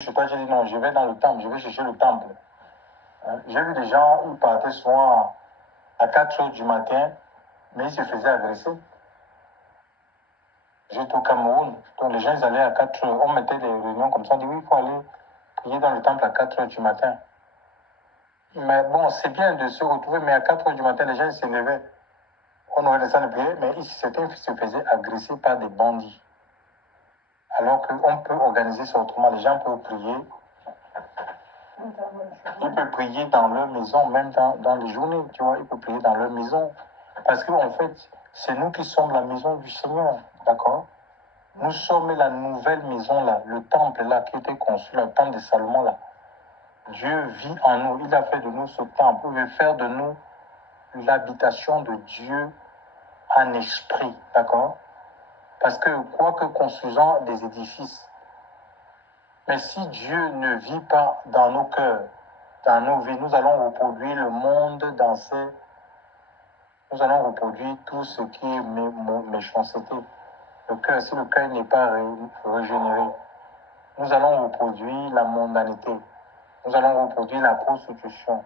Chez toi, j'ai dit non, je vais dans le temple, je vais chercher le temple. Hein? J'ai vu des gens, ils partaient souvent à 4 heures du matin, mais ils se faisaient agresser. J'étais au Cameroun, donc les gens ils allaient à 4 heures, on mettait des réunions comme ça, on dit oui, il faut aller prier dans le temple à 4 heures du matin. Mais bon, c'est bien de se retrouver, mais à 4 heures du matin, les gens ils se levaient. On aurait des salles de prière, mais certains se faisaient agresser par des bandits. Alors qu'on peut organiser ça autrement, les gens peuvent prier. Ils peuvent prier dans leur maison, même dans les journées, tu vois, ils peuvent prier dans leur maison. Parce qu'en fait, c'est nous qui sommes la maison du Seigneur, d'accord? Nous sommes la nouvelle maison là, le temple là qui était construit, le temple de Salomon là. Dieu vit en nous, il a fait de nous ce temple, il veut faire de nous l'habitation de Dieu en esprit, d'accord? Parce que quoique construisant des édifices, mais si Dieu ne vit pas dans nos cœurs, dans nos vies, nous allons reproduire le monde dans ses... Nous allons reproduire tout ce qui est méchanceté. Le cœur, si le cœur n'est pas régénéré, nous allons reproduire la mondanité. Nous allons reproduire la prostitution,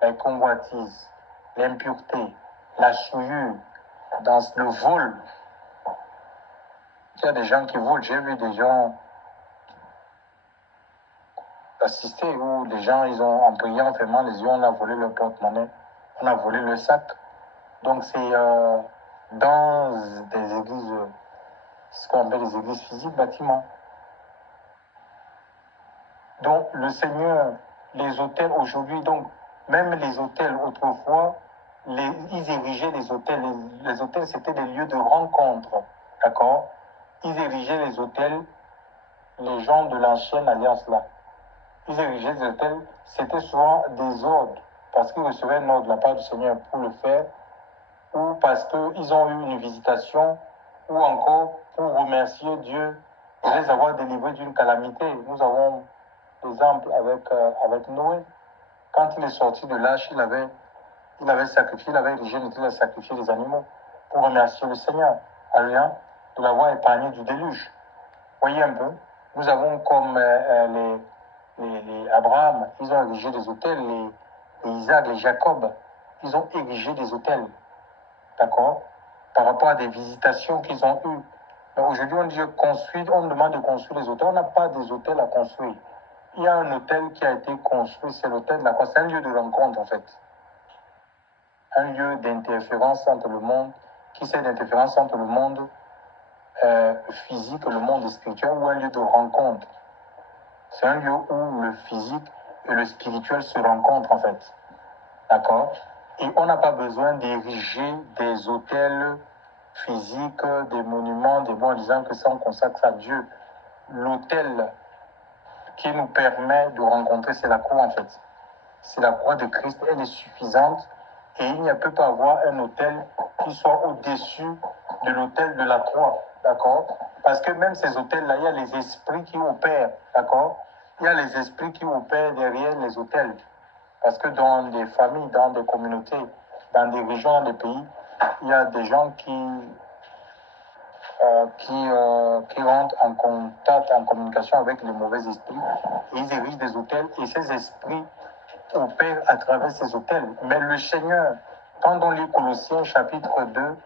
la convoitise, l'impureté, la souillure, dans le vol. Il y a des gens qui volent. J'ai vu des gens assister où les gens, ils ont, en priant, en fermant les yeux, on a volé leur porte-monnaie, on a volé leur sac. Donc c'est dans des églises, ce qu'on appelle les églises physiques, bâtiments. Donc le Seigneur, les hôtels aujourd'hui, donc même les hôtels autrefois, ils érigeaient les hôtels. Les hôtels, c'était des lieux de rencontre, d'accord? Ils érigeaient les hôtels, les gens de l'ancienne alliance là. Ils érigeaient des hôtels, c'était souvent des ordres, parce qu'ils recevaient un ordre de la part du Seigneur pour le faire, ou parce qu'ils ont eu une visitation, ou encore pour remercier Dieu de les avoir délivrés d'une calamité. Nous avons l'exemple avec Noé. Quand il est sorti de l'arche, il avait sacrifié, il avait érigé une à sacrifier les animaux pour remercier le Seigneur, alléluia, de l'avoir épargné du déluge. Voyez un peu, nous avons comme les Abraham, ils ont érigé des hôtels, les Isaac, les Jacob, ils ont érigé des hôtels, d'accord, par rapport à des visitations qu'ils ont eues. Aujourd'hui, on dit construire, on demande de construire des hôtels, on n'a pas des hôtels à construire. Il y a un hôtel qui a été construit, c'est l'hôtel de la croix, c'est un lieu de rencontre en fait. Un lieu d'interférence entre le monde, qui sert d'interférence entre le monde physique et le monde spirituel, ou un lieu de rencontre. C'est un lieu où le physique et le spirituel se rencontrent en fait. D'accord? Et on n'a pas besoin d'ériger des hôtels physiques, des monuments, des bons en disant que ça on consacre à Dieu. L'hôtel qui nous permet de rencontrer, c'est la croix en fait. C'est la croix de Christ, elle est suffisante et il ne peut pas avoir un hôtel qui soit au-dessus de l'hôtel de la croix, d'accord? Parce que même ces hôtels-là, il y a les esprits qui opèrent, d'accord? Il y a les esprits qui opèrent derrière les hôtels. Parce que dans des familles, dans des communautés, dans des régions, dans des pays, il y a des gens qui rentrent en contact, en communication avec les mauvais esprits. Et ils érigent des hôtels et ces esprits opèrent à travers ces hôtels. Mais le Seigneur, quand on lit Colossiens chapitre 2,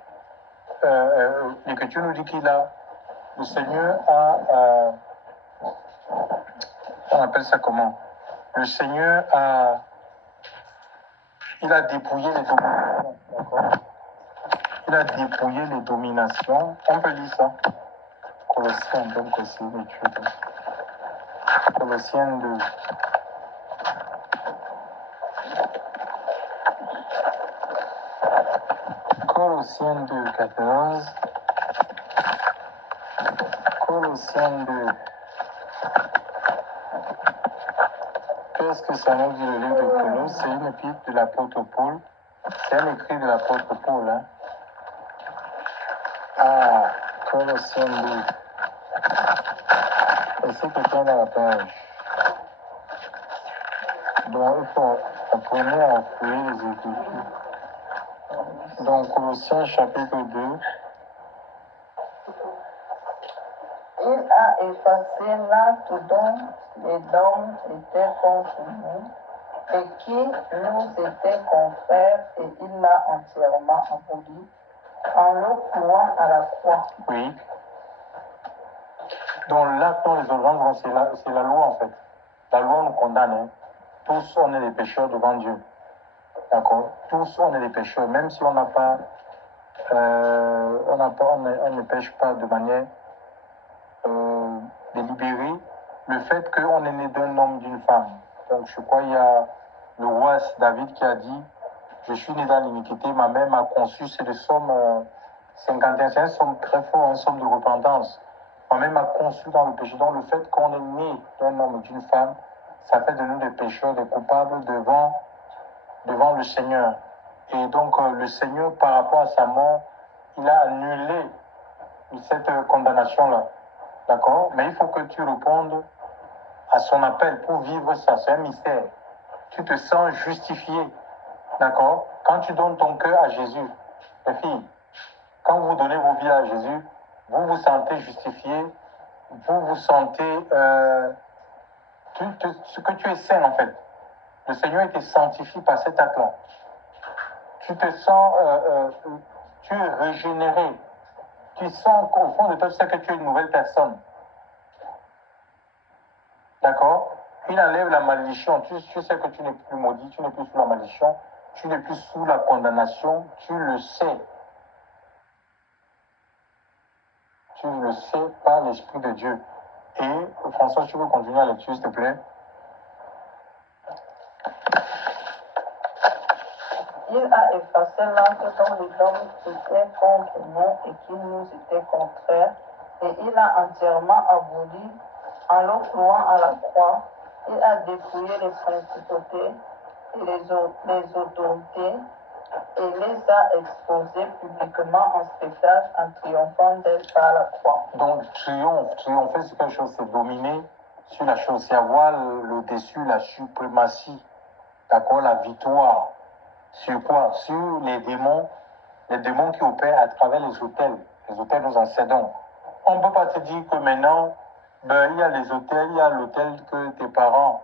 l'Écriture nous dit le Seigneur on appelle ça comment? Le Seigneur il a dépouillé les dominations, d'accord? Il a dépouillé les dominations. On peut lire ça. Colossiens, donc aussi l'étude. Colossiens 2. Colossiens 2, 14. Colossiens 2. Qu'est-ce que ça nous dit le livre de Colosse? C'est une épître de l'apôtre Paul. C'est un écrit de l'apôtre Paul. Hein? Ah, Colossiens 2. Est-ce que quelqu'un dans la page? Donc, il faut apprendre à fouiller les Écritures. Donc, Colossiens chapitre 2. Il a a effacé l'acte dont les dogmes étaient contre nous et qui nous était contraire, et il l'a entièrement aboli en le clouant à la croix. Oui. Donc l'acte dont les ordonnances, c'est la loi en fait. La loi nous condamne. Hein. Tous, on est des pécheurs devant Dieu. D'accord? Tous, on est des pécheurs, même si on n'a pas, on ne pêche pas de manière délibérée. Le fait qu'on est né d'un homme, d'une femme. Donc je crois qu'il y a le roi David qui a dit, je suis né dans l'iniquité, ma mère m'a conçu, c'est le psaume 51, c'est un psaume très fort, un psaume de repentance. Ma mère m'a conçu dans le péché. Donc le fait qu'on est né d'un homme ou d'une femme, ça fait de nous des pécheurs, des coupables devant le Seigneur. Et donc le Seigneur, par rapport à sa mort, il a annulé cette condamnation-là. D'accord? Mais il faut que tu répondes à son appel pour vivre ça. C'est un mystère. Tu te sens justifié. D'accord? Quand tu donnes ton cœur à Jésus, les filles, quand vous donnez vos vies à Jésus, vous vous sentez justifié, vous vous sentez ce que tu es saint en fait. Le Seigneur était sanctifié par cet acte-là. Tu te sens, tu es régénéré. Tu sens qu'au fond de toi, tu sais que tu es une nouvelle personne. D'accord? Il enlève la malédiction. Tu sais que tu n'es plus maudit, tu n'es plus sous la malédiction, tu n'es plus sous la condamnation, tu le sais. Tu le sais par l'Esprit de Dieu. Et François, tu veux continuer la lecture, s'il te plaît? Il a effacé l'acte dont les hommes étaient contre nous et qui nous était contraire, et il a entièrement aboli en le clouant à la croix. Il a dépouillé les principautés et les autorités et les a exposées publiquement en spectacle en triomphant d'elles par la croix. Donc, triompher sur quelque chose, c'est dominer sur la chose, c'est avoir le dessus, la suprématie, d'accord, la victoire. Sur quoi? Sur les démons qui opèrent à travers les autels nous en cédons. On ne peut pas te dire que maintenant, il y a les autels, il y a l'autel que tes parents,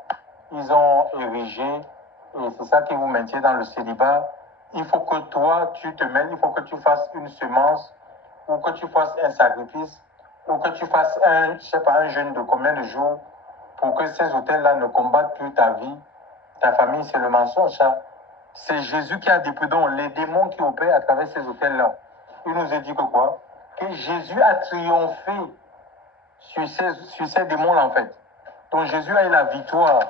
ils ont érigé, et c'est ça qui vous maintient dans le célibat. Il faut que toi, tu te mêles, il faut que tu fasses une semence, ou que tu fasses un sacrifice, ou que tu fasses un jeûne de combien de jours, pour que ces autels-là ne combattent plus ta vie, ta famille, c'est le mensonge, ça. C'est Jésus qui a dépouillé les démons qui opèrent à travers ces hôtels-là. Il nous a dit que quoi? Que Jésus a triomphé sur ces démons-là, en fait. Donc Jésus a eu la victoire.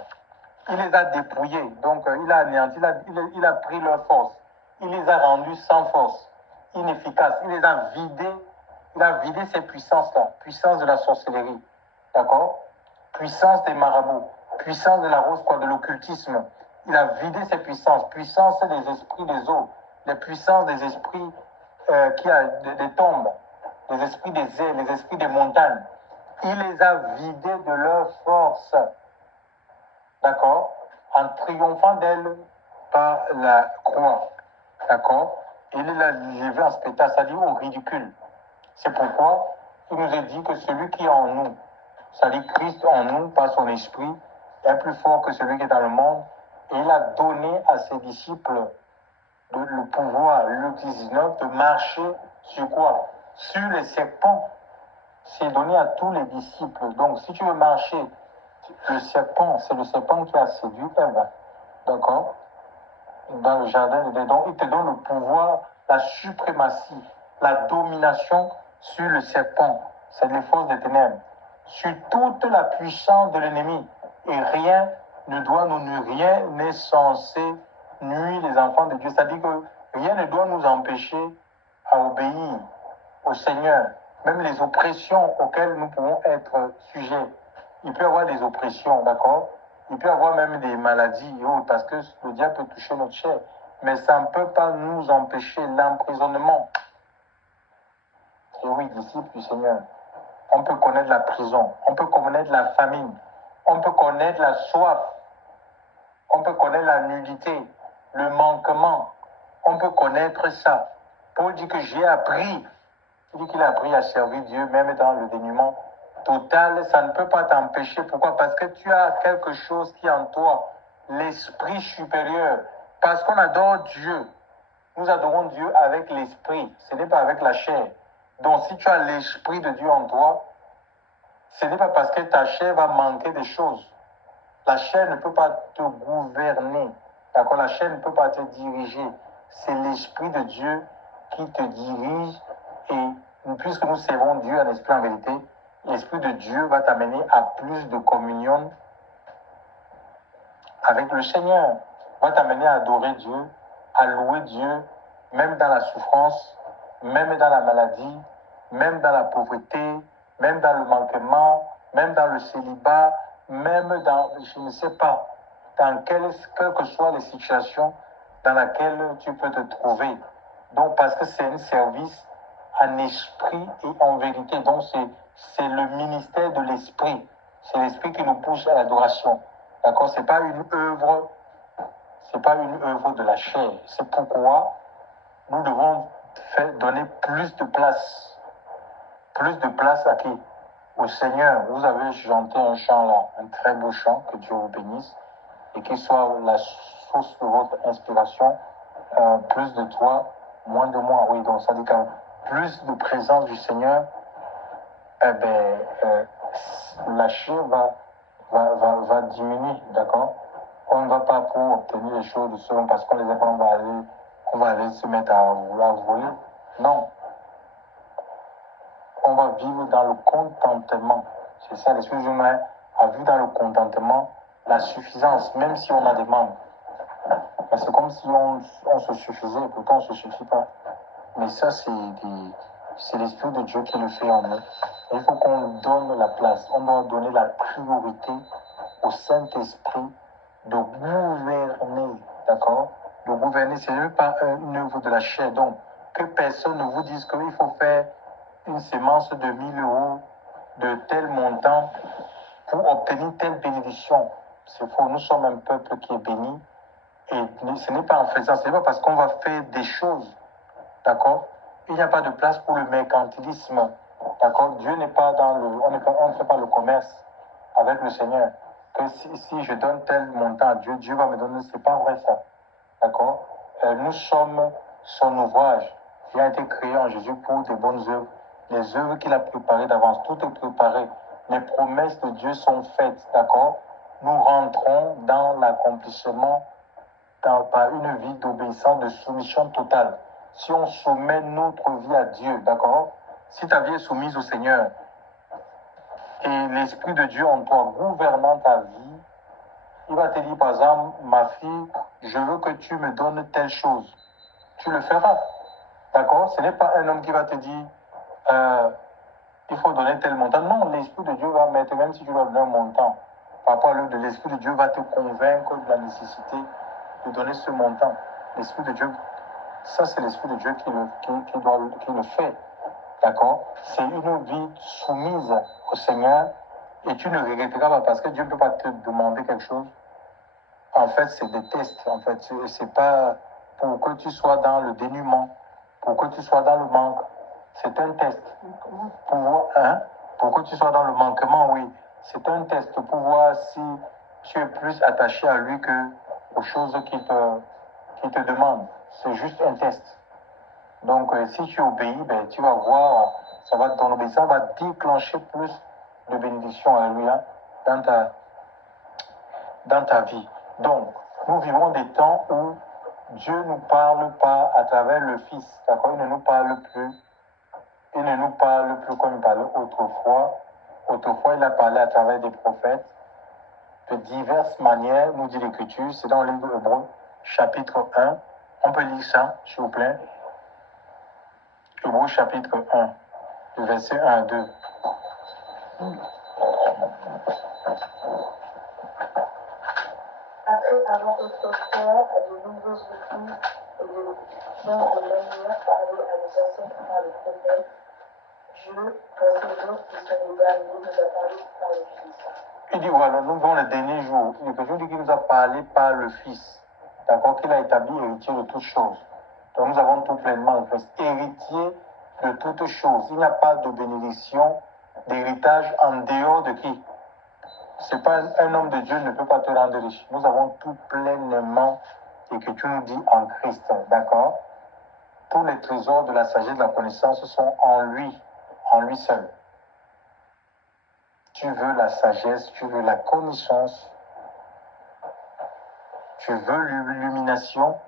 Il les a dépouillés. Donc il a anéanti, il a pris leur force. Il les a rendus sans force, inefficaces. Il les a vidés. Il a vidé ces puissances-là. Puissance de la sorcellerie. D'accord? Puissance des marabouts. Puissance de la rose, quoi, de l'occultisme. Il a vidé ses puissances, puissance des esprits des eaux, les puissances des esprits qui a des tombes, les esprits des airs, les esprits des montagnes. Il les a vidés de leur force, d'accord, en triomphant d'elles par la croix, d'accord. Il les a livrés en spectacle, c'est-à-dire au ridicule. C'est pourquoi il nous a dit que celui qui est en nous, c'est-à-dire Christ en nous, par son esprit, est plus fort que celui qui est dans le monde. Et il a donné à ses disciples le pouvoir, Luc 19, de marcher sur quoi? Sur les serpents. C'est donné à tous les disciples. Donc, si tu veux marcher, le serpent, c'est le serpent qui a séduit Ève. D'accord? Dans le jardin d'Éden. Il te donne le pouvoir, la suprématie, la domination sur le serpent. C'est les forces des ténèbres. Sur toute la puissance de l'ennemi. Et rien rien n'est censé nuire les enfants de Dieu. C'est-à-dire que rien ne doit nous empêcher à obéir au Seigneur. Même les oppressions auxquelles nous pouvons être sujets. Il peut y avoir des oppressions, d'accord? Il peut y avoir même des maladies, parce que le diable peut toucher notre chair. Mais ça ne peut pas nous empêcher l'emprisonnement. Et oui, disciples du Seigneur, on peut connaître la prison, on peut connaître la famine, on peut connaître la soif, on peut connaître la nudité, le manquement, on peut connaître ça. Paul dit que j'ai appris, il dit qu'il a appris à servir Dieu, même dans le dénuement total, ça ne peut pas t'empêcher. Pourquoi? Parce que tu as quelque chose qui est en toi, l'esprit supérieur. Parce qu'on adore Dieu. Nous adorons Dieu avec l'esprit, ce n'est pas avec la chair. Donc si tu as l'esprit de Dieu en toi, ce n'est pas parce que ta chair va manquer des choses. La chair ne peut pas te gouverner. D'accord? La chair ne peut pas te diriger. C'est l'esprit de Dieu qui te dirige. Et puisque nous servons Dieu en esprit en vérité, l'esprit de Dieu va t'amener à plus de communion avec le Seigneur. Va t'amener à adorer Dieu, à louer Dieu, même dans la souffrance, même dans la maladie, même dans la pauvreté, même dans le manquement, même dans le célibat, même dans, je ne sais pas, dans quelles que soient les situations dans lesquelles tu peux te trouver. Donc, parce que c'est un service en esprit et en vérité. Donc, c'est le ministère de l'esprit. C'est l'esprit qui nous pousse à l'adoration. D'accord? C'est pas une œuvre de la chair. C'est pourquoi nous devons donner plus de place. Plus de place à qui? Au Seigneur. Vous avez chanté un chant là, un très beau chant, que Dieu vous bénisse, et qu'il soit la source de votre inspiration. Plus de toi, moins de moi. Oui, donc ça dit que plus de présence du Seigneur, la chair va diminuer, d'accord? On ne va pas pour obtenir les choses de selon parce qu'on les a pas, on va aller se mettre à vouloir voler. Non. On va vivre dans le contentement. C'est ça, l'Esprit humain a vu dans le contentement la suffisance, même si on a des manques. C'est comme si on se suffisait, pourtant on ne se suffit pas. Mais ça, c'est l'Esprit de Dieu qui le fait en nous. Et il faut qu'on donne la place. On doit donner la priorité au Saint-Esprit de gouverner, d'accord? De gouverner, ce n'est pas une œuvre de la chair. Donc, que personne ne vous dise qu'il faut faire une sémence de 1 000 € de tel montant pour obtenir telle bénédiction. C'est faux. Nous sommes un peuple qui est béni. Et ce n'est pas en faisant, ce n'est pas parce qu'on va faire des choses, d'accord? Il n'y a pas de place pour le mercantilisme, d'accord? Dieu n'est pas dans le, on ne fait pas le commerce avec le Seigneur. Que si je donne tel montant à Dieu, Dieu va me donner, c'est pas vrai ça, d'accord? Nous sommes son ouvrage. Il a été créé en Jésus pour des bonnes œuvres. Les œuvres qu'il a préparées d'avance, tout est préparé. Les promesses de Dieu sont faites, d'accord? Nous rentrons dans l'accomplissement par une vie d'obéissance, de soumission totale. Si on soumet notre vie à Dieu, d'accord? Si ta vie est soumise au Seigneur et l'Esprit de Dieu en toi gouvernant ta vie, il va te dire par exemple, ma fille, je veux que tu me donnes telle chose. Tu le feras, d'accord? Ce n'est pas un homme qui va te dire, il faut donner tel montant. Non, l'Esprit de Dieu va mettre, même si tu dois donner un montant, par rapport à l'œuvre de l'Esprit de Dieu va te convaincre de la nécessité de donner ce montant. L'Esprit de Dieu, ça c'est l'Esprit de Dieu qui le fait. D'accord? C'est une vie soumise au Seigneur et tu ne regretteras pas parce que Dieu ne peut pas te demander quelque chose. En fait, c'est des tests. En fait, c'est pas pour que tu sois dans le dénuement, pour que tu sois dans le manque. C'est un test. Pour que tu sois dans le manquement, oui. C'est un test pour voir si tu es plus attaché à lui que aux choses qui te demandent. C'est juste un test. Donc, si tu obéis, ben, tu vas voir, ton obéissance va déclencher plus de bénédictions, alléluia, dans ta vie. Donc, nous vivons des temps où Dieu ne nous parle pas à travers le Fils, d'accord? Il ne nous parle plus comme il parlait autrefois. Autrefois, il a parlé à travers des prophètes de diverses manières, nous dit l'Écriture. C'est dans le livre Hébreux, chapitre 1. On peut lire ça, s'il vous plaît. Hébreux, chapitre 1, le verset 1 à 2. Après avoir autrefois à de nombreux reprises et de manière parlé à nos ancêtres par les prophètes, Dieu, dans ces jours qui sont les derniers, nous a parlé par le Fils. Il dit voilà, nous vivons les derniers jours. L'Écriture dit qu'il nous a parlé par le Fils. D'accord? Qu'il a établi héritier de toutes choses. Donc nous avons tout pleinement en Christ. Héritier de toutes choses. Il n'y a pas de bénédiction d'héritage en dehors de qui? C'est pas un homme de Dieu ne peut pas te rendre riche. Nous avons tout pleinement, et que tu nous dis, en Christ, d'accord? Tous les trésors de la sagesse, de la connaissance sont en lui seul. Tu veux la sagesse, tu veux la connaissance, tu veux l'illumination,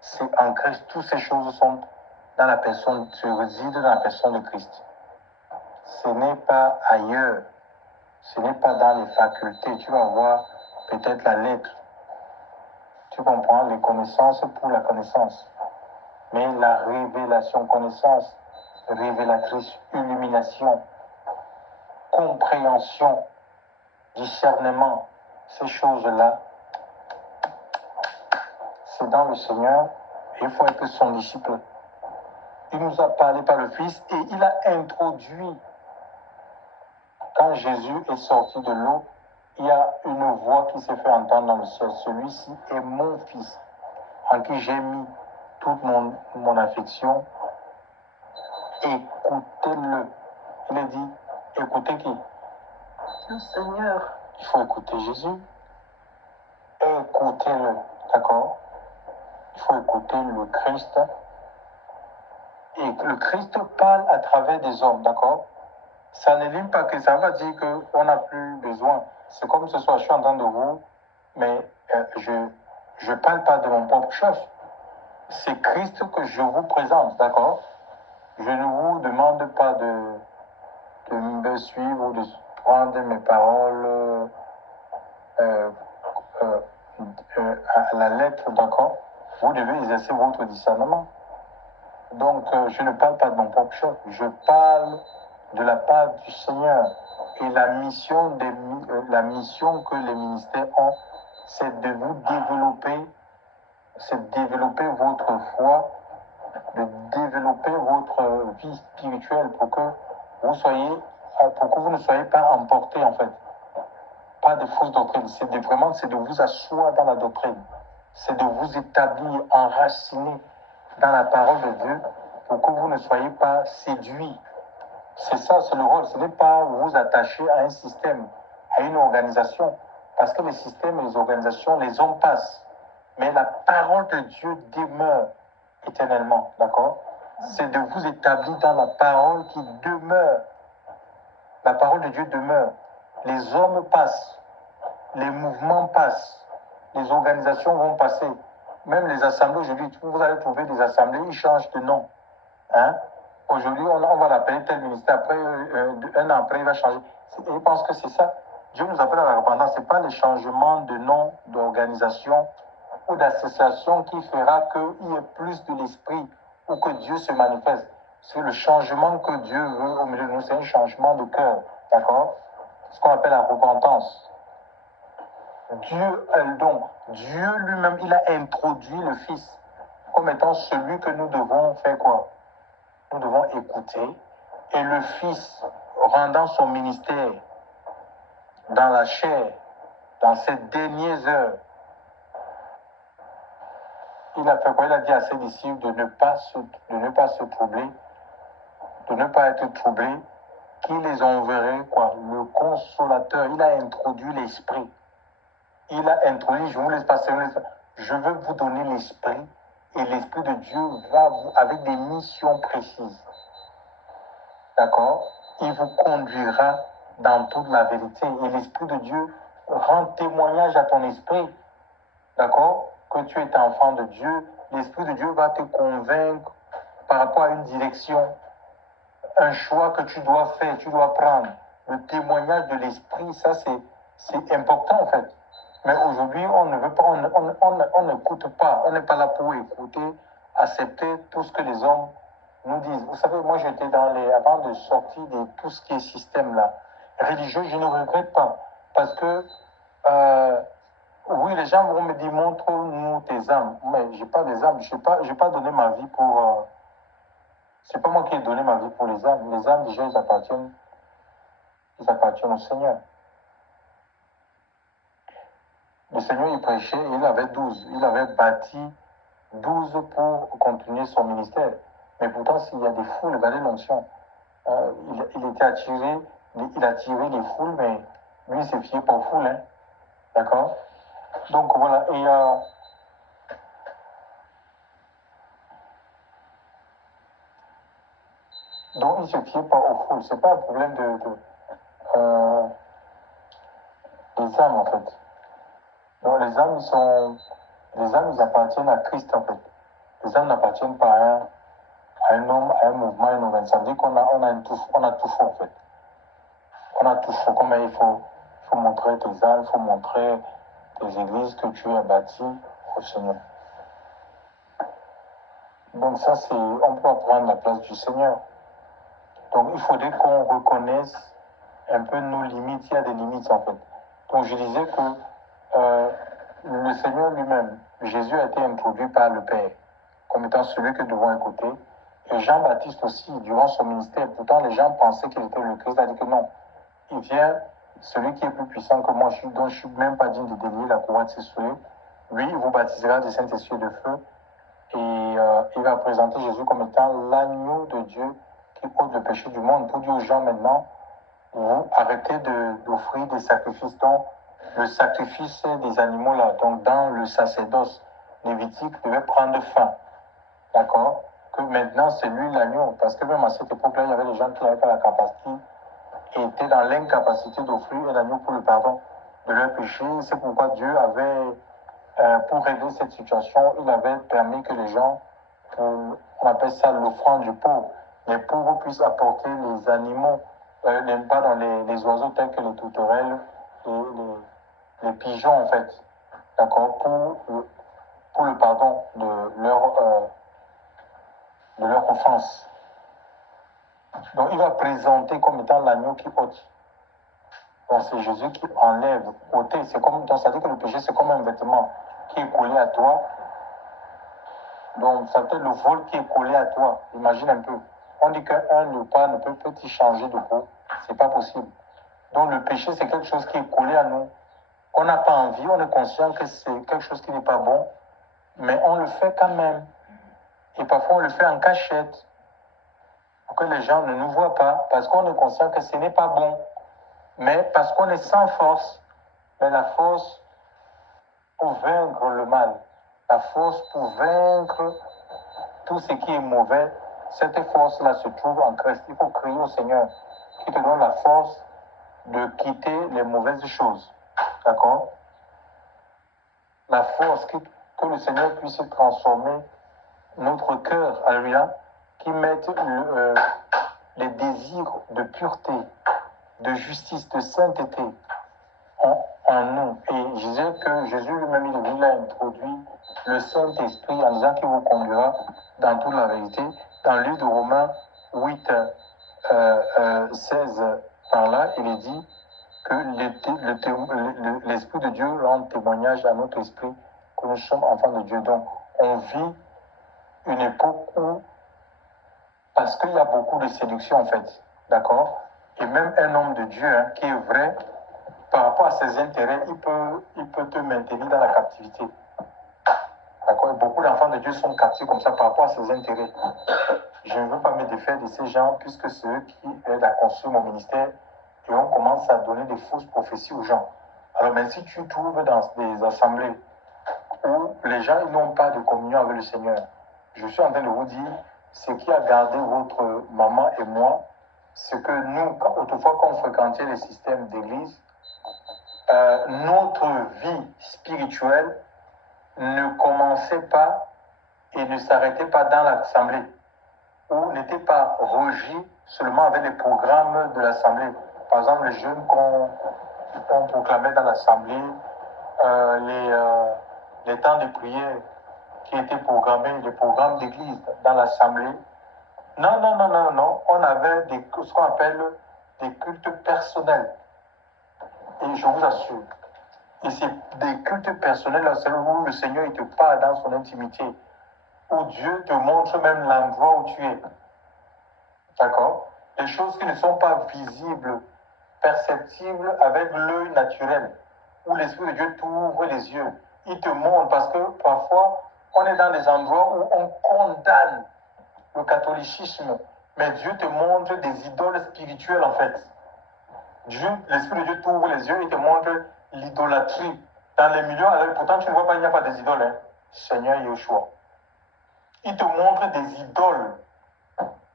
c'est en Christ. Toutes ces choses sont dans la personne, se résident dans la personne de Christ. Ce n'est pas ailleurs. Ce n'est pas dans les facultés. Tu vas voir peut-être la lettre. Tu comprends les connaissances pour la connaissance. Mais la révélation, connaissance, révélatrice, illumination, compréhension, discernement, ces choses-là, c'est dans le Seigneur et il faut être son disciple. Il nous a parlé par le Fils et il a introduit. Quand Jésus est sorti de l'eau, il y a une voix qui s'est fait entendre dans le ciel. Celui-ci est mon Fils, en qui j'ai mis toute mon affection. Écoutez-le. Il est dit, écoutez qui? Le Seigneur. Il faut écouter Jésus. Écoutez-le, d'accord? Il faut écouter le Christ. Et le Christ parle à travers des hommes, d'accord? Ça ne limite pas que ça va dire qu'on n'a plus besoin. C'est comme ce soir, je suis en train de vous, mais je ne parle pas de mon propre chef. C'est Christ que je vous présente, d'accord? Je ne vous demande pas de me suivre ou de prendre mes paroles à la lettre, d'accord? Vous devez exercer votre discernement. Donc, je ne parle pas de mon propre chef, je parle de la part du Seigneur. Et la mission que les ministères ont, c'est de vous développer, c'est de développer votre foi, de développer votre vie spirituelle pour que vous ne soyez pas emportés, en fait. Pas de fausses doctrines. C'est de vous asseoir dans la doctrine. C'est de vous établir, enracinés dans la parole de Dieu pour que vous ne soyez pas séduits. C'est ça, c'est le rôle. Ce n'est pas vous attacher à un système, à une organisation. Parce que les systèmes et les organisations, les hommes passent. Mais la parole de Dieu demeure éternellement. D'accord? C'est de vous établir dans la parole qui demeure. La parole de Dieu demeure. Les hommes passent. Les mouvements passent. Les organisations vont passer. Même les assemblées aujourd'hui, vous allez trouver des assemblées, ils changent de nom. Hein? Aujourd'hui, on va l'appeler tel ministère. Après, un an après, il va changer. Et je pense que c'est ça. Dieu nous appelle à la repentance. Ce n'est pas les changements de nom d'organisation ou d'association qui fera qu'il y ait plus de l'esprit ou que Dieu se manifeste. C'est le changement que Dieu veut au milieu de nous. C'est un changement de cœur. D'accord? Ce qu'on appelle la repentance. Dieu lui-même, il a introduit le Fils comme étant celui que nous devons faire quoi? Nous devons écouter. Et le Fils, rendant son ministère dans la chair, dans ces dernières heures, il a fait quoi? Il a dit à ses disciples de ne pas se troubler, de ne pas être troublés, qu'il les enverrait quoi? Le consolateur. Il a introduit l'esprit. Il a introduit, je vous laisse passer, je veux vous donner l'esprit et l'esprit de Dieu va vous, avec des missions précises. D'accord? Il vous conduira dans toute la vérité et l'esprit de Dieu rend témoignage à ton esprit. D'accord? Que tu es enfant de Dieu, l'esprit de Dieu va te convaincre par rapport à une direction, un choix que tu dois faire, tu dois prendre. Le témoignage de l'esprit, ça c'est important en fait. Mais aujourd'hui, on ne veut pas, on n'écoute pas, on n'est pas là pour écouter, accepter tout ce que les hommes nous disent. Vous savez, moi j'étais avant de sortir de tout ce qui est système là, religieux, je ne regrette pas. Parce que, oui, les gens vont me dire, montre-nous tes âmes. Mais je n'ai pas des âmes, je n'ai pas donné ma vie pour... c'est pas moi qui ai donné ma vie pour les âmes. Les âmes, déjà, ils appartiennent au Seigneur. Le Seigneur, il prêchait, il avait 12. Il avait bâti 12 pour continuer son ministère. Mais pourtant, s'il y a des foules, regardez l'onction. il était attiré, il attirait les foules, mais lui, il s'est fié pas aux foules. Hein. D'accord? Donc voilà, et donc il se fiait pas aux foules. C'est pas un problème des âmes en fait. Donc les âmes, ils appartiennent à Christ en fait. Les âmes n'appartiennent pas à un homme, à un mouvement, à une organisation. Ça veut dire on a tout faux en fait. On a tout faux. Comme il faut montrer tes âmes, il faut montrer tes églises que tu as bâties au Seigneur. Donc ça, on peut prendre la place du Seigneur. Donc il faudrait qu'on reconnaisse un peu nos limites. Il y a des limites en fait. Donc je disais que le Seigneur lui-même, Jésus a été introduit par le Père comme étant celui que nous devons écouter. Et Jean-Baptiste aussi, durant son ministère, pourtant les gens pensaient qu'il était le Christ. Il a dit que non, il vient celui qui est plus puissant que moi, dont je ne suis même pas digne de délier la couronne de ses souliers. Lui, il vous baptisera du Saint-Esprit et de feu. Et il va présenter Jésus comme étant l'agneau de Dieu qui ôte le péché du monde. Pour dire aux gens maintenant, vous arrêtez d'offrir des sacrifices. Donc, le sacrifice des animaux là, donc dans le sacerdoce lévitique, devait prendre fin. D'accord? Que maintenant, c'est lui l'agneau. Parce que même à cette époque-là, il y avait des gens qui n'avaient pas la capacité et étaient dans l'incapacité d'offrir un agneau pour le pardon de leurs péchés. C'est pourquoi Dieu avait, pour régler cette situation, il avait permis que les gens, on appelle ça l'offrande du pauvre, les pauvres puissent apporter les animaux, les oiseaux tels que les tourterelles, les pigeons en fait, d'accord, pour le pardon de leur offense. Donc il va présenter comme étant l'agneau qui ôte. Donc c'est Jésus qui enlève, ôter. Donc ça dit que le péché c'est comme un vêtement qui est collé à toi. Donc ça peut être le vol qui est collé à toi. Imagine un peu. On dit qu'un repas ne peut-il changer de goût. C'est pas possible. Donc le péché c'est quelque chose qui est collé à nous. On n'a pas envie, on est conscient que c'est quelque chose qui n'est pas bon, mais on le fait quand même. Et parfois on le fait en cachette. Pour que les gens ne nous voient pas, parce qu'on est conscient que ce n'est pas bon. Mais parce qu'on est sans force, mais la force pour vaincre le mal, la force pour vaincre tout ce qui est mauvais, cette force-là se trouve en Christ. Il faut crier au Seigneur qui te donne la force de quitter les mauvaises choses. D'accord? La force que le Seigneur puisse transformer notre cœur, alléluia, qui mette les désirs de pureté, de justice, de sainteté en nous. Et je disais que Jésus lui-même, il a introduit le Saint-Esprit en disant qu'il vous conduira dans toute la vérité. Dans le livre de Romains 8, 16, par là, il est dit que l'Esprit de Dieu rend témoignage à notre esprit que nous sommes enfants de Dieu. Donc, on vit une époque où, parce qu'il y a beaucoup de séduction en fait, d'accord? Et même un homme de Dieu qui est vrai, par rapport à ses intérêts, il peut te maintenir dans la captivité. D'accord? Et beaucoup d'enfants de Dieu sont captifs comme ça par rapport à ses intérêts. Je ne veux pas me défaire de ces gens, puisque c'est eux qui aident à construire mon ministère et on commence à donner des fausses prophéties aux gens. Alors, mais si tu trouves dans des assemblées où les gens n'ont pas de communion avec le Seigneur, je suis en train de vous dire, ce qui a gardé votre maman et moi, c'est que nous, autrefois, quand on fréquentait les systèmes d'église, notre vie spirituelle ne commençait pas et ne s'arrêtait pas dans l'assemblée, ou n'était pas régi seulement avec les programmes de l'assemblée. Par exemple, les jeûnes qu'on proclamait dans l'assemblée, les temps de prière qui étaient programmés, les programmes d'église dans l'assemblée. Non. On avait ce qu'on appelle des cultes personnels. Et je vous assure, et c'est des cultes personnels, là, c'est où le Seigneur il te parle dans son intimité, où Dieu te montre même l'endroit où tu es. D'accord? Les choses qui ne sont pas visibles, perceptibles avec l'œil naturel, où l'Esprit de Dieu t'ouvre les yeux. Il te montre, parce que parfois, on est dans des endroits où on condamne le catholicisme, mais Dieu te montre des idoles spirituelles en fait. L'Esprit de Dieu t'ouvre les yeux et te montre l'idolâtrie. Dans les milieux, pourtant tu ne vois pas, il n'y a pas des idoles. Hein. Seigneur Yeshua. Il te montre des idoles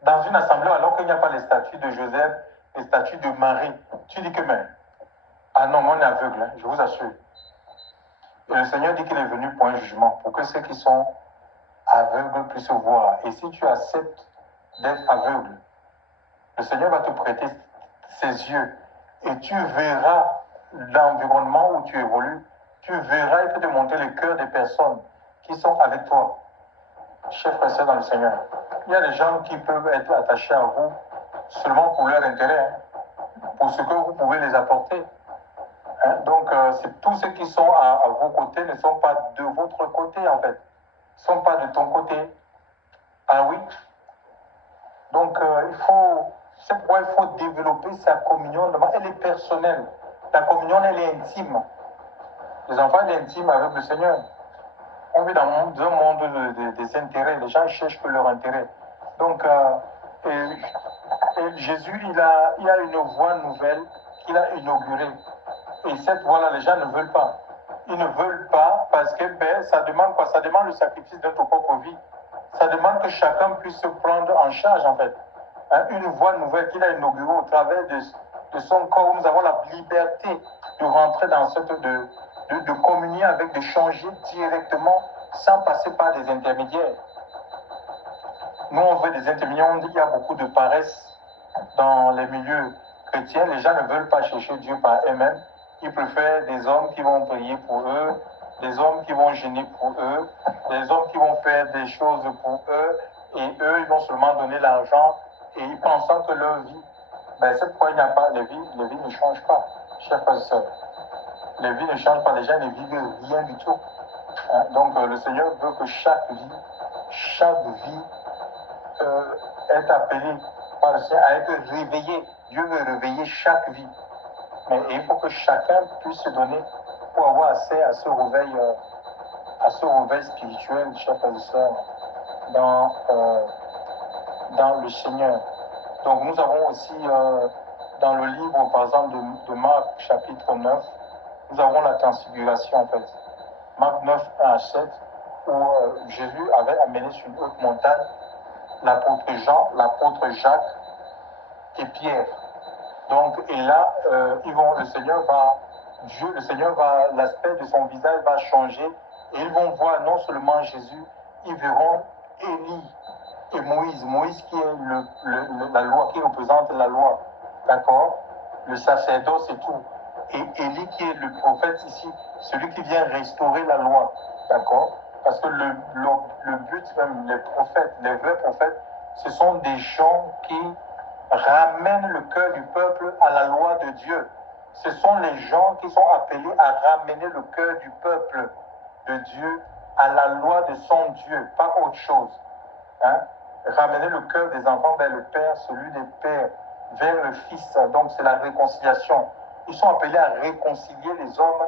dans une assemblée alors qu'il n'y a pas les statues de Joseph, les statues de Marie. Tu dis que mais, ah non, moi on est aveugle, hein, je vous assure. Et le Seigneur dit qu'il est venu pour un jugement, pour que ceux qui sont aveugles puissent voir. Et si tu acceptes d'être aveugle, le Seigneur va te prêter ses yeux et tu verras l'environnement où tu évolues. Tu verras, il peut te montrer le cœur des personnes qui sont avec toi. Chers frères et sœurs dans le Seigneur, il y a des gens qui peuvent être attachés à vous seulement pour leur intérêt, hein, pour ce que vous pouvez les apporter. Hein, donc, tous ceux qui sont à vos côtés ne sont pas de votre côté, en fait. Ils ne sont pas de ton côté. Ah oui. Donc, c'est pourquoi il faut développer sa communion. Elle est personnelle. La communion, elle est intime. Les enfants, elle est intime avec le Seigneur. On vit dans un monde des intérêts. Les gens cherchent que leur intérêt. Donc, et Jésus, il a une voie nouvelle qu'il a inaugurée. Et cette voie-là, les gens ne veulent pas. Ils ne veulent pas parce que ça demande quoi? Ça demande le sacrifice de notre propre vie. Ça demande que chacun puisse se prendre en charge, en fait. Hein, une voie nouvelle qu'il a inaugurée au travers de son corps, où nous avons la liberté de rentrer dans de communier avec, de changer directement sans passer par des intermédiaires. Nous, on veut des intermédiaires. Il y a beaucoup de paresse dans les milieux chrétiens. Les gens ne veulent pas chercher Dieu par eux-mêmes. Ils préfèrent des hommes qui vont prier pour eux, des hommes qui vont gêner pour eux, des hommes qui vont faire des choses pour eux, et eux, ils vont seulement donner l'argent, et ils pensant que leur vie, c'est pourquoi il n'y a pas, les vies ne changent pas, chers frères et sœurs. Les vies ne changent pas, les gens ne vivent rien du tout. Hein? Donc, le Seigneur veut que chaque vie est appelée par le Seigneur à être réveillée. Dieu veut réveiller chaque vie. Mais il faut que chacun puisse se donner pour avoir accès à ce réveil spirituel, chers frères et sœurs, dans le Seigneur. Donc nous avons aussi dans le livre, par exemple, de Marc, chapitre 9, nous avons la transfiguration en fait. Marc 9, 1 à 7, où Jésus avait amené sur une haute montagne l'apôtre Jean, l'apôtre Jacques et Pierre. Donc, et là, le Seigneur va, l'aspect de son visage va changer, et ils vont voir non seulement Jésus, ils verront Élie et Moïse. Moïse qui est la loi, qui représente la loi, d'accord? Le sacerdoce et tout. Et Élie qui est le prophète ici, celui qui vient restaurer la loi, d'accord? Parce que le but même, les prophètes, les vrais prophètes, ce sont des gens qui ramènent le cœur du peuple à la loi de Dieu. Ce sont les gens qui sont appelés à ramener le cœur du peuple de Dieu à la loi de son Dieu, pas autre chose. Hein? Ramener le cœur des enfants vers le Père, celui des pères vers le Fils. Donc c'est la réconciliation. Ils sont appelés à réconcilier les hommes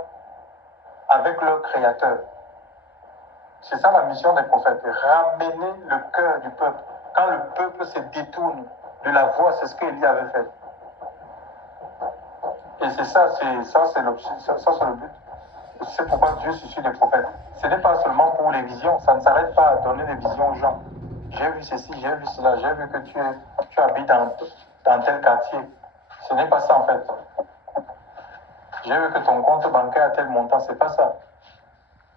avec leur Créateur. C'est ça la mission des prophètes, ramener le cœur du peuple. Quand le peuple se détourne de la voie, c'est ce qu'Élie avait fait. Et c'est ça, c'est le but. C'est pourquoi Dieu suscite des prophètes. Ce n'est pas seulement pour les visions, ça ne s'arrête pas à donner des visions aux gens. J'ai vu ceci, j'ai vu cela, j'ai vu que tu habites dans tel quartier. Ce n'est pas ça en fait. J'ai vu que ton compte bancaire a tel montant, c'est pas ça.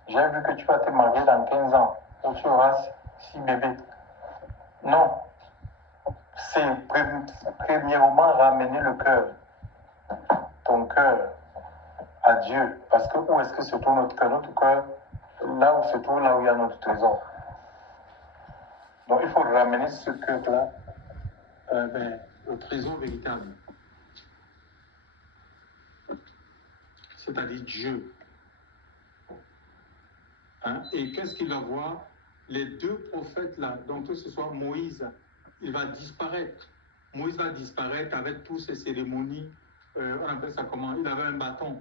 J'ai vu que tu vas te marier dans 15 ans, où tu auras 6 bébés. Non. C'est premièrement ramener le cœur, ton cœur, à Dieu. Parce que où est-ce que se trouve notre cœur? Notre cœur, là où se trouve, là où il y a notre trésor. Donc il faut ramener ce cœur-là au trésor véritable. C'est-à-dire Dieu. Hein? Et qu'est-ce qu'il va voir? Les deux prophètes-là, donc que ce soit Moïse, il va disparaître. Moïse va disparaître avec toutes ces cérémonies. On appelle ça comment? Il avait un bâton.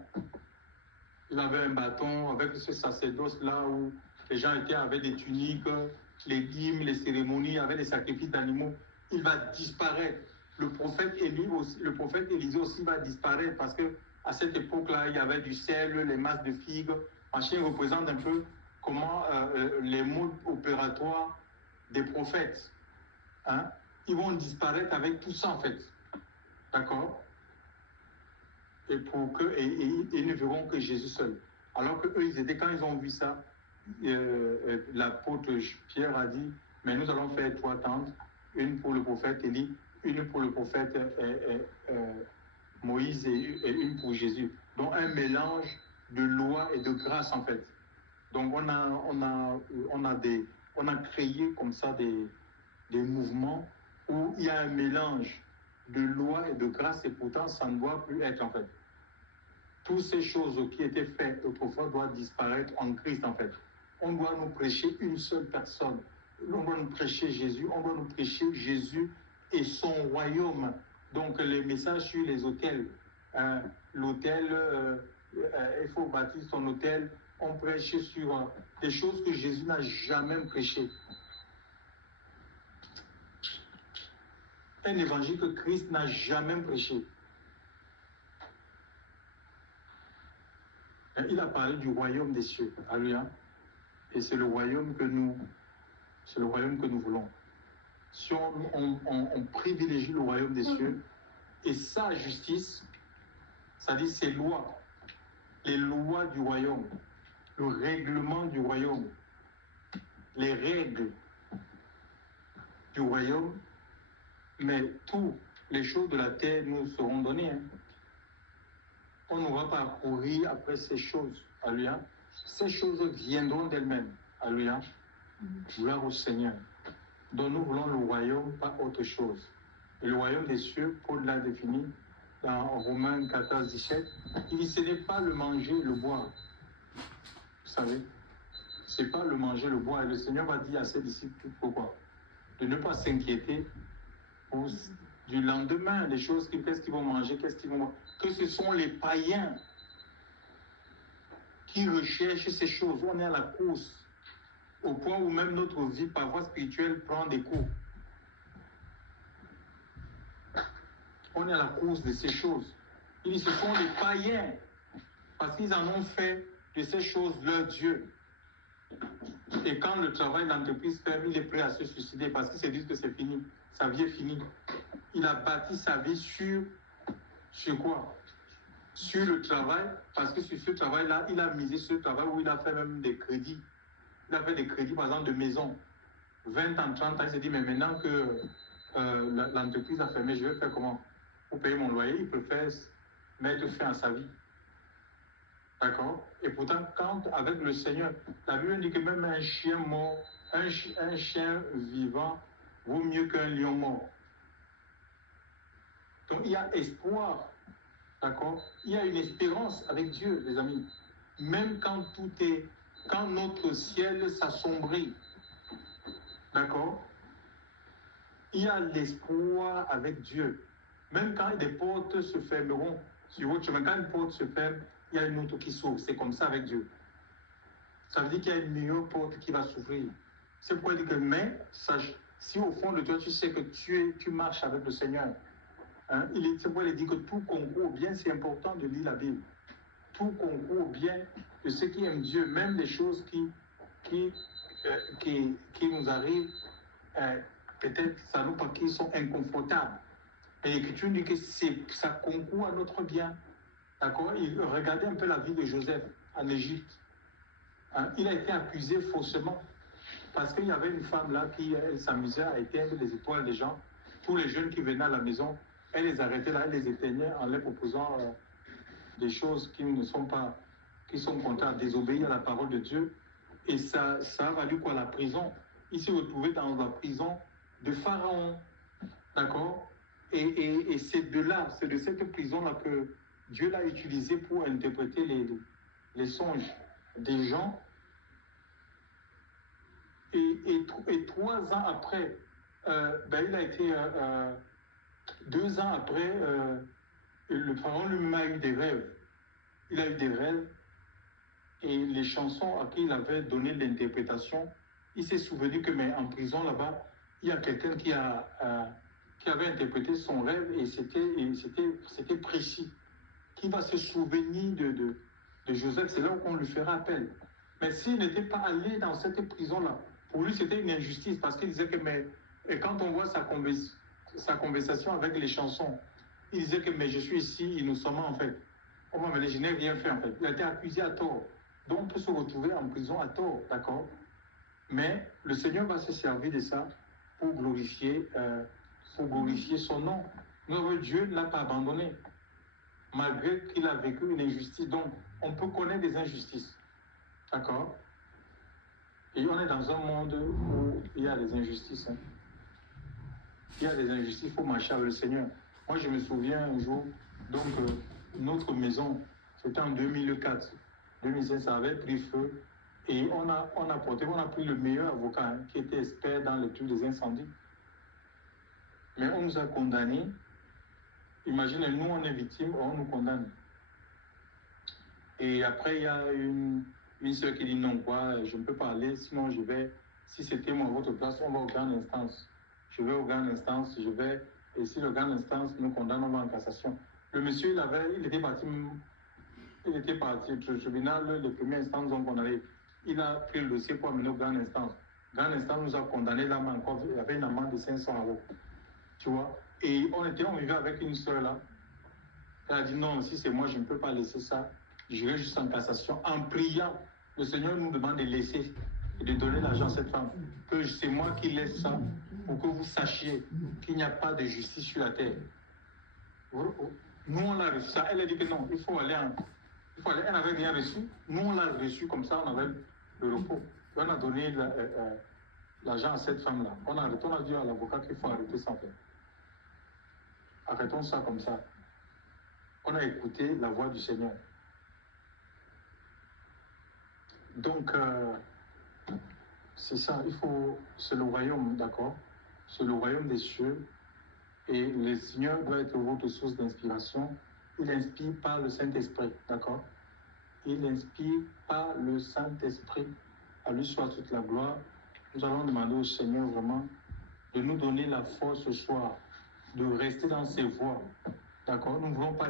Il avait un bâton avec ce sacerdoce-là où les gens étaient avec des tuniques, les hymnes, les cérémonies, avec les sacrifices d'animaux. il va disparaître. Le prophète Élisée aussi va disparaître parce que à cette époque-là, il y avait du sel, les masses de figues. Machin représente un peu comment les modes opératoires des prophètes. Hein, ils vont disparaître avec tout ça en fait. D'accord? Et ils ne verront que Jésus seul. Alors que eux, quand ils ont vu ça, l'apôtre Pierre a dit, mais nous allons faire 3 tentes, une pour le prophète Élie, une pour le prophète Moïse et une pour Jésus. Donc un mélange de loi et de grâce en fait. Donc on a créé comme ça des mouvements où il y a un mélange de loi et de grâce et pourtant ça ne doit plus être en fait. Toutes ces choses qui étaient faites autrefois doivent disparaître en Christ en fait. On doit nous prêcher une seule personne. On doit nous prêcher Jésus. On doit nous prêcher Jésus et son royaume. Donc les messages sur les autels. L'autel, il faut bâtir son autel. On prêche sur des choses que Jésus n'a jamais prêchées. Un évangile que Christ n'a jamais prêché. Il a parlé du royaume des cieux. Alléluia. Et c'est le royaume que nous voulons. Si on privilégie le royaume des cieux et sa justice, c'est-à-dire ses lois, les lois du royaume, le règlement du royaume, les règles du royaume, mais toutes les choses de la terre nous seront données. Hein. On ne va pas courir après ces choses. Alléluia. Ces choses viendront d'elles-mêmes. Alléluia. Gloire au Seigneur. Donc nous voulons le royaume, pas autre chose. Et le royaume des cieux, Paul l'a défini dans Romains 14, 17. Il dit, ce n'est pas le manger, le boire. Vous savez, ce n'est pas le manger, le boire. Et le Seigneur va dire à ses disciples pourquoi. De ne pas s'inquiéter du lendemain, des choses, qu'est-ce qu'ils vont manger, qu'est-ce qu'ils vont... Que ce sont les païens qui recherchent ces choses. On est à la course, au point où même notre vie, parfois spirituelle, prend des coups. On est à la course de ces choses. Il dit, ce sont les païens, parce qu'ils en ont fait de ces choses leur Dieu. Et quand le travail d'entreprise ferme, il est prêt à se suicider parce qu'il se dit que c'est fini, sa vie est finie. Il a bâti sa vie sur quoi? Sur le travail, parce que sur ce travail-là, il a misé sur ce travail où il a fait même des crédits. Il a fait des crédits, par exemple, de maison. 20 ans, 30 ans, il s'est dit, mais maintenant que l'entreprise a fermé, je vais faire comment? Pour payer mon loyer, il préfère mettre fin à sa vie. D'accord? Et pourtant, avec le Seigneur, la Bible dit que même un chien mort, un chien vivant vaut mieux qu'un lion mort. Donc, il y a espoir. D'accord? Il y a une espérance avec Dieu, les amis. Même quand quand notre ciel s'assombrit. D'accord? Il y a l'espoir avec Dieu. Même quand des portes se fermeront sur votre chemin, quand une porte se ferme, il y a une autre qui s'ouvre. C'est comme ça avec Dieu. Ça veut dire qu'il y a une meilleure porte qui va s'ouvrir. C'est pourquoi il dit que, mais, si au fond de toi, tu sais que tu marches avec le Seigneur, hein, c'est pourquoi il dit que tout concourt au bien, c'est important de lire la Bible. Tout concourt au bien de ceux qui aiment Dieu, même les choses qui nous arrivent, peut-être ça nous paraît qu'ils sont inconfortables. Et l'Écriture dit que ça concourt à notre bien. D'accord? Regardez un peu la vie de Joseph en Égypte. Hein? Il a été accusé faussement parce qu'il y avait une femme là qui s'amusait à éteindre les étoiles des gens. Tous les jeunes qui venaient à la maison, elle les arrêtait là, elle les éteignait en leur proposant des choses qui sont contraires à désobéir à la parole de Dieu. Et ça a valu quoi? La prison. Il s'est retrouvé dans la prison de Pharaon. D'accord? Et c'est de cette prison-là que Dieu l'a utilisé pour interpréter les songes des gens. Et 3 ans après, il a été 2 ans après, le pharaon lui-même a eu des rêves. Il a eu des rêves et les chansons à qui il avait donné l'interprétation, il s'est souvenu que, mais en prison là-bas, il y a quelqu'un qui avait interprété son rêve et c'était précis. Qui va se souvenir de Joseph, c'est là qu'on lui fera appel. Mais s'il n'était pas allé dans cette prison-là, pour lui c'était une injustice parce qu'il disait que, et quand on voit sa conversation avec les chansons, il disait que mais je suis ici innocemment en fait. On m'a amené, je n'ai rien fait en fait. Il a été accusé à tort. Donc on peut se retrouver en prison à tort, d'accord? Mais le Seigneur va se servir de ça pour glorifier son nom. Notre Dieu ne l'a pas abandonné, malgré qu'il a vécu une injustice. Donc, on peut connaître des injustices. D'accord? Et on est dans un monde où il y a des injustices. Hein. Il y a des injustices, il faut marcher avec le Seigneur. Moi, je me souviens un jour, donc, notre maison, c'était en 2004. 2005, ça avait pris feu. Et on a pris le meilleur avocat hein, qui était expert dans l'étude des incendies. Mais on nous a condamnés. Imaginez, nous, on est victimes, on nous condamne. Et après, il y a une sœur qui dit non, quoi, je ne peux pas aller, sinon je vais, si c'était moi à votre place, on va aux grandes instances. Je vais aux grandes instances, et si le grande instance nous condamne, on va en cassation. Le monsieur, il était parti au tribunal, le premier instance, donc il a pris le dossier pour amener aux grandes instances. Grande instance nous a condamné là, mais encore, il y avait une amende de 500 €. Tu vois? Et on vivait avec une sœur là. Elle a dit non, si c'est moi, je ne peux pas laisser ça. Je vais juste en cassation. En priant, le Seigneur nous demande de laisser et de donner l'argent à cette femme. Que c'est moi qui laisse ça pour que vous sachiez qu'il n'y a pas de justice sur la terre. Nous, on l'a reçu ça. Elle a dit que non, il faut aller. Elle n'avait rien reçu. Nous, on l'a reçu comme ça, on avait le repos. Et on a donné l'argent à cette femme-là. On a dit à l'avocat qu'il faut arrêter ça. Arrêtons ça comme ça. On a écouté la voix du Seigneur. Donc, c'est ça, c'est le royaume, d'accord? C'est le royaume des cieux. Et le Seigneur doit être votre source d'inspiration. Il inspire par le Saint-Esprit, d'accord? Il inspire par le Saint-Esprit. À lui soit toute la gloire. Nous allons demander au Seigneur vraiment de nous donner la force ce soir, de rester dans ses voies, d'accord? Nous ne voulons pas